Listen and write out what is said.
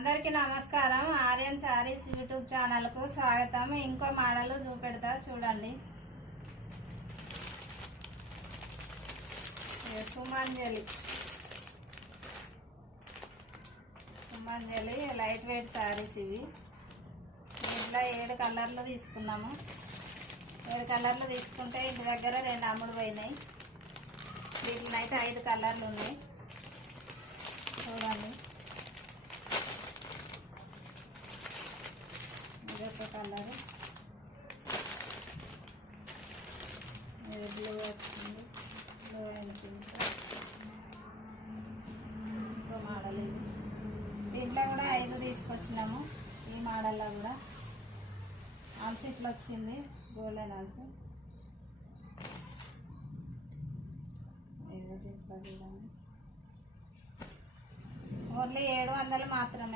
అందరికీ నమస్కారం. ఆర్యన్ శారీస్ యూట్యూబ్ ఛానల్కు స్వాగతం. ఇంకో మోడల్ చూపెడతా చూడండి. సుమంజలి లైట్ వెయిట్ శారీస్ ఇవి. ఇట్లా 7 కలర్లు తీసుకున్నాము. 7 కలర్లు తీసుకుంటే ఇంటి దగ్గర 2 అమ్ముడు పోయినాయి. వీటిని అయితే 5 కలర్లు ఉన్నాయి చూడండి. ఇదొక కలర్, ఇది బ్లూ వచ్చింది, బ్లూ అండ్ పింక్. ఇంకో మోడల్ ఇది. దీంట్లో కూడా 5 తీసుకొచ్చినాము. ఈ మోడల్లో కూడా ఆల్స్ ఇట్లా వచ్చింది, గోల్డెన్ ఆల్స్. ఓన్లీ 700 మాత్రమే.